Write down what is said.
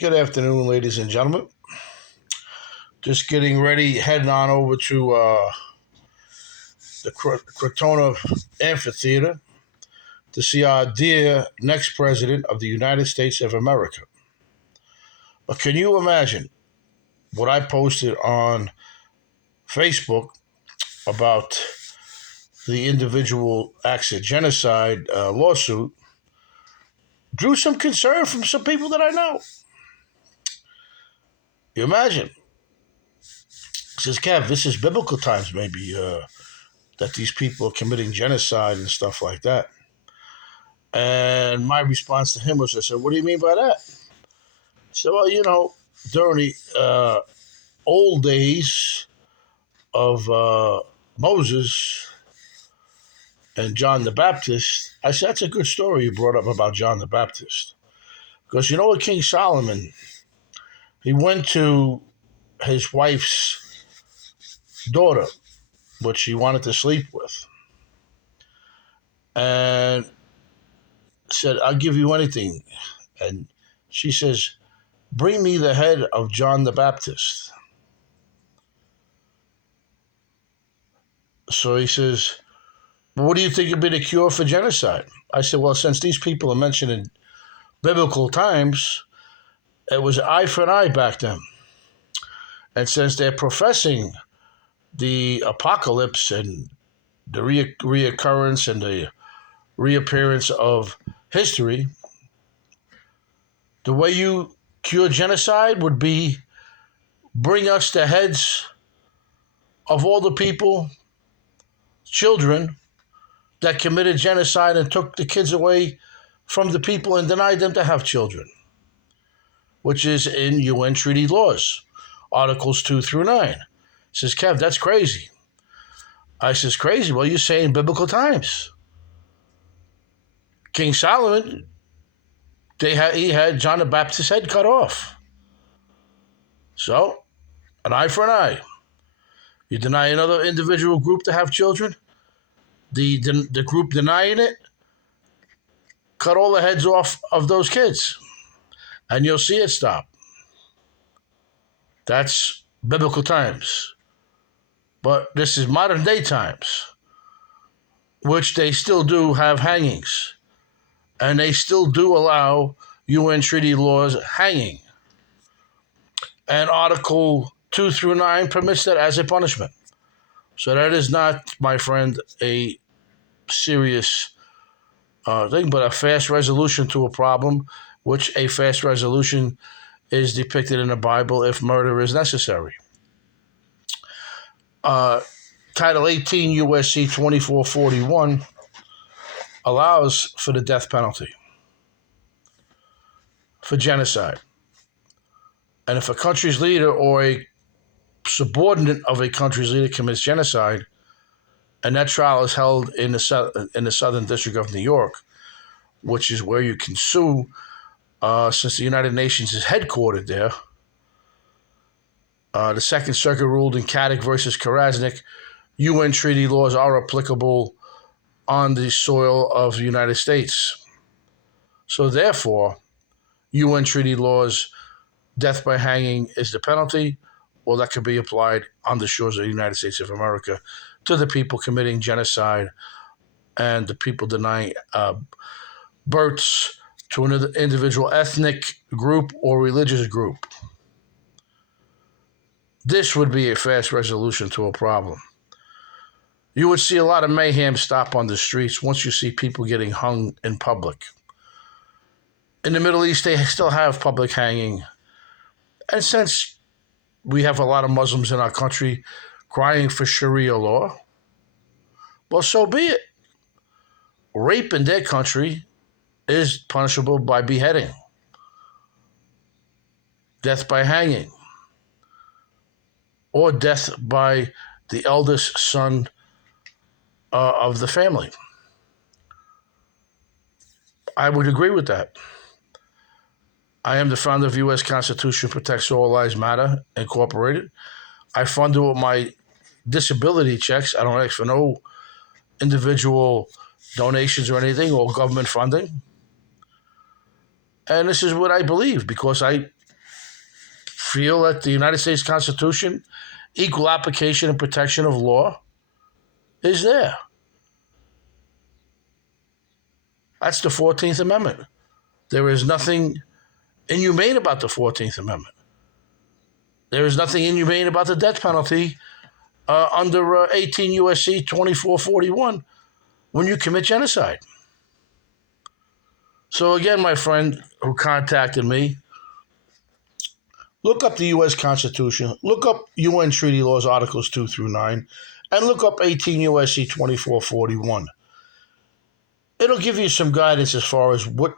Good afternoon, ladies and gentlemen. Just getting ready, heading on over to the Crotona Amphitheater to see our dear next president of the United States of America. But can you imagine what I posted on Facebook about the individual Acts of Genocide lawsuit? Drew some concern from some people that I know. You imagine? Says Kev, this is biblical times, maybe that these people are committing genocide and stuff like that. And my response to him was, I said, "What do you mean by that?" He said, "Well, during the old days of Moses and John the Baptist," I said, "That's a good story you brought up about John the Baptist. Because you know what, King Solomon, he went to his wife's daughter, which he wanted to sleep with, and said, 'I'll give you anything.' And she says, 'Bring me the head of John the Baptist.' So he says, 'What do you think would be the cure for genocide?' I said, 'Well, since these people are mentioned in biblical times, it was eye for an eye back then. And since they're professing the apocalypse and the reoccurrence and the reappearance of history, the way you cure genocide would be bring us the heads of all the people, children, that committed genocide and took the kids away from the people and denied them to have children, which is in UN treaty laws, Articles 2 through 9. He says, "Kev, that's crazy." I says, "Crazy? Well, you say in biblical times. King Solomon, he had John the Baptist's head cut off. So, an eye for an eye. You deny another individual group to have children, the group denying it, cut all the heads off of those kids, and you'll see it stop." That's biblical times. But this is modern day times, which they still do have hangings. And they still do allow UN treaty laws hanging. And Article 2 through 9 permits that as a punishment. So that is not, my friend, a serious thing, but a fast resolution to a problem, which a fast resolution is depicted in the Bible if murder is necessary. Title 18 USC 2441 allows for the death penalty for genocide. And if a country's leader or a subordinate of a country's leader commits genocide, and that trial is held in the Southern District of New York, which is where you can sue, since the United Nations is headquartered there. The Second Circuit ruled in Caddick versus Karasnik, UN treaty laws are applicable on the soil of the United States. So therefore, UN treaty laws, death by hanging is the penalty, or that could be applied on the shores of the United States of America to the people committing genocide and the people denying births to an individual ethnic group or religious group. This would be a fast resolution to a problem. You would see a lot of mayhem stop on the streets once you see people getting hung in public. In the Middle East, they still have public hanging. And since we have a lot of Muslims in our country crying for Sharia law, well, so be it. Rape in their country is punishable by beheading, death by hanging, or death by the eldest son of the family. I would agree with that. I am the founder of U.S. Constitution Protects All Lives Matter, Incorporated. I fund it with my disability checks. I don't ask for no individual donations or anything or government funding. And this is what I believe because I feel that the United States Constitution, equal application and protection of law, is there. That's the 14th Amendment. There is nothing inhumane about the 14th Amendment. There is nothing inhumane about the death penalty under 18 U.S.C. 2441 when you commit genocide. So again, my friend who contacted me, look up the U.S. Constitution, look up UN Treaty Laws, Articles 2 through 9, and look up 18 U.S.C. 2441. It'll give you some guidance as far as what